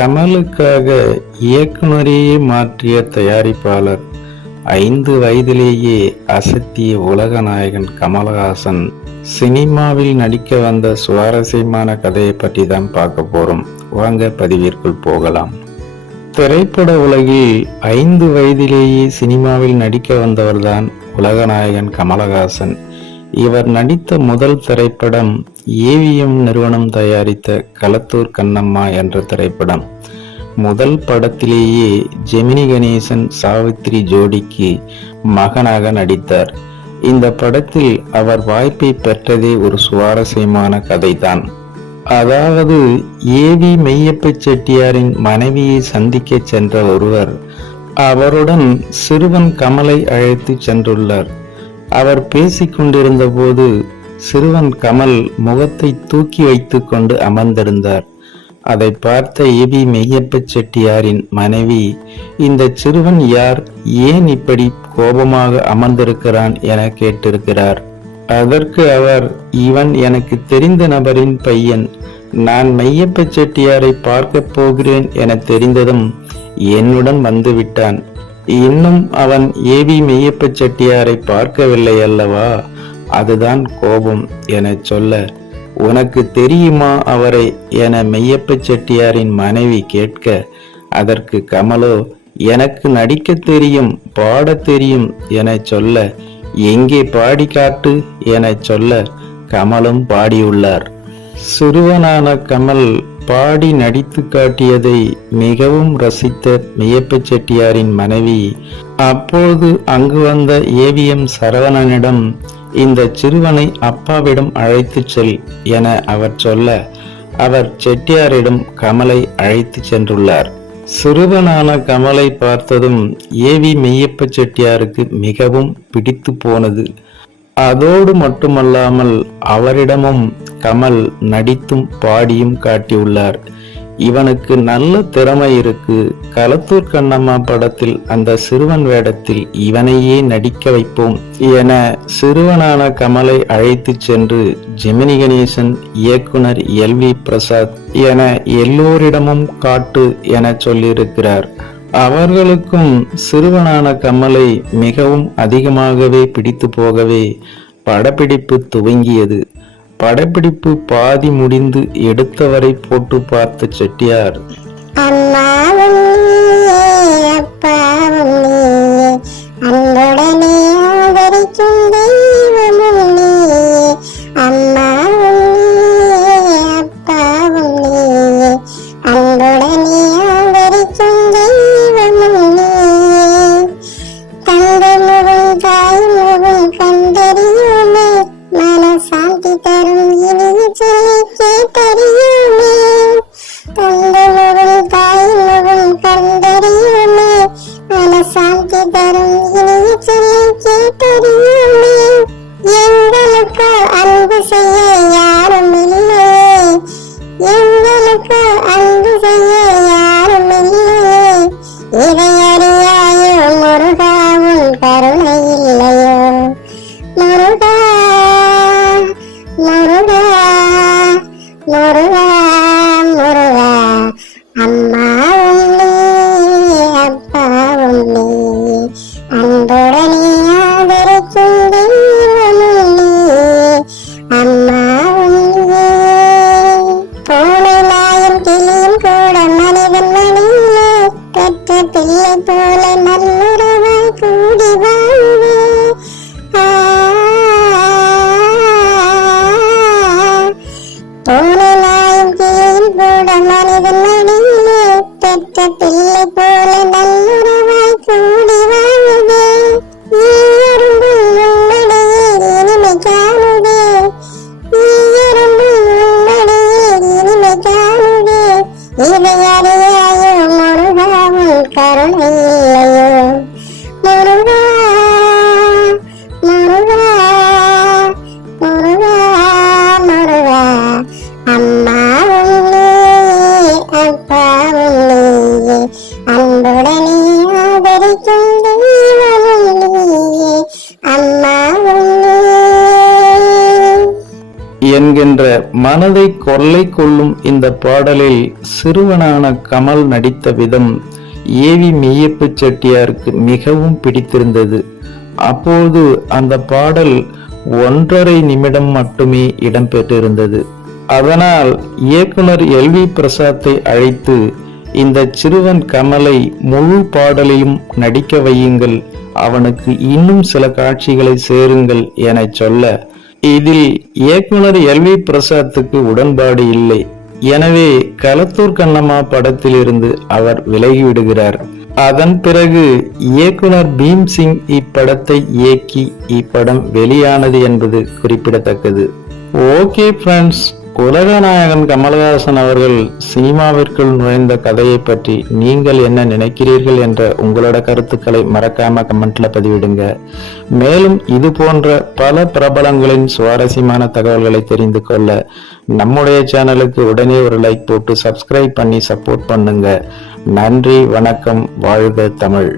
கமலுக்காக இயக்குனரையே மாற்றிய தயாரிப்பாளர், 5 வயதிலேயே அசத்திய உலக நாயகன் கமலஹாசன் சினிமாவில் நடிக்க வந்த சுவாரஸ்யமான கதையை பற்றி தான் பார்க்க போறோம். வாங்க பதிவிற்குள் போகலாம். திரைப்பட உலகில் 5 வயதிலேயே சினிமாவில் நடிக்க வந்தவர்தான் உலகநாயகன் கமலஹாசன். இவர் நடித்த முதல் திரைப்படம் ஏவிஎம் நிறுவனம் தயாரித்த களத்தூர் கண்ணம்மா என்ற திரைப்படம். முதல் படத்திலேயே ஜெமினி கணேசன் சாவித்ரி ஜோடிக்கு மகனாக நடித்தார். இந்த படத்தில் அவர் வாய்ப்பை பெற்றதே ஒரு சுவாரஸ்யமான கதைதான். அதாவது ஏவி மெய்யப்ப செட்டியாரின் மனைவியை சந்திக்க சென்ற ஒருவர் அவருடன் சிறுவன் கமலை அழைத்து சென்றுள்ளார். அவர் பேசிக்கொண்டிருந்த போது சிறுவன் கமல் முகத்தை தூக்கி வைத்துக் கொண்டு அமர்ந்திருந்தார். அதை பார்த்த ஏவி மெய்யப்ப செட்டியாரின் மனைவி, இந்த சிறுவன் யார், ஏன் இப்படி கோபமாக அமர்ந்திருக்கிறான் என கேட்டிருக்கிறார். அதற்கு அவர், இவன் எனக்கு தெரிந்த நபரின் பையன். நான் மெய்யப்ப செட்டியாரை பார்க்க போகிறேன் என தெரிந்ததும் என்னுடன் வந்துவிட்டான். இன்னும் அவன் ஏவி மெய்யப்ப செட்டியாரை பார்க்கவில்லை அல்லவா, அதுதான் கோபம் என சொல்ல, உனக்கு தெரியுமா அவரை என மெய்யப்ப செட்டியாரின் மனைவி கேட்க, அதற்கு கமலோ, எனக்கு நடிக்க தெரியும், பாட தெரியும் என சொல்ல, எங்கே பாடி காட்டு என சொல்ல கமலும் பாடியுள்ளார். சிறுவனான கமல் பாடி நடித்து காட்டியதை மிகவும் ரசித்த மெய்யப்ப செட்டியாரின் மனைவி அப்போது அங்கு வந்த ஏவிஎம் சரவணனிடம், இந்த சிறுவனை அப்பாவிடம் அழைத்து செல் என அவர் சொல்ல, அவர் செட்டியாரிடம் கமலை அழைத்து சென்றுள்ளார். சிறுவனான கமலை பார்த்ததும் ஏவி மெய்யப்ப செட்டியாருக்கு மிகவும் பிடித்து போனது. அதோடு மட்டுமல்லாமல் அவரிடமும் கமல் நடித்தும் பாடியும் காட்டியுள்ளார். இவனுக்கு நல்ல திறமை இருக்கு, களத்தூர் கண்ணம்மா படத்தில் அந்த சிறுவன் வேடத்தில் இவனையே நடிக்க வைப்போம் என சிறுவனான கமலை அழைத்து சென்று ஜெமினி கணேசன், இயக்குனர் LV பிரசாத் என எல்லோரிடமும் காட்டு என சொல்லியிருக்கிறார். அவர்களுக்கும் சிறுவனான கமலை மிகவும் அதிகமாகவே பிடித்து போகவே படப்பிடிப்பு துவங்கியது. படப்பிடிப்பு பாதி முடிந்து எடுத்தவரை போட்டு பார்த்த செட்டியார், போன நாயும் என்கின்ற மனதை கொள்ளை கொள்ளும் இந்த பாடலில் சிறுவனான கமல் நடித்த விதம் ஏவி மெய்யப்ப செட்டியாருக்கு மிகவும் பிடித்திருந்தது. அப்போது அந்த பாடல் 1.5 நிமிடம் மட்டுமே இடம்பெற்றிருந்தது. அதனால் இயக்குனர் எல்.வி. பிரசாத்தை அழைத்து இந்த சிறுவன் கமலை முழு பாடலையும் நடிக்க வையுங்கள், அவனுக்கு இன்னும் சில காட்சிகளை சேருங்கள் என சொல்ல, இதில் இயக்குனர் எல்.வி. பிரசாத்துக்கு உடன்பாடு இல்லை. எனவே களத்தூர் கண்ணம்மா படத்தில் இருந்து அவர் விலகிவிடுகிறார். அதன் பிறகு இயக்குனர் பீம்சிங் இப்படத்தை இயக்கி இப்படம் வெளியானது என்பது குறிப்பிடத்தக்கது. ஓகே ஃப்ரெண்ட்ஸ், உலகநாயகன் கமலஹாசன் அவர்கள் சினிமாவிற்குள் நுழைந்த கதையை பற்றி நீங்கள் என்ன நினைக்கிறீர்கள் என்ற உங்களோட கருத்துக்களை மறக்காம கமெண்ட்ல பதிவிடுங்க. மேலும் இது போன்ற பல பிரபலங்களின் சுவாரஸ்யமான தகவல்களை தெரிந்து கொள்ள நம்முடைய சேனலுக்கு உடனே ஒரு லைக் போட்டு சப்ஸ்கிரைப் பண்ணி சப்போர்ட் பண்ணுங்க. நன்றி, வணக்கம், வாழ்க தமிழ்.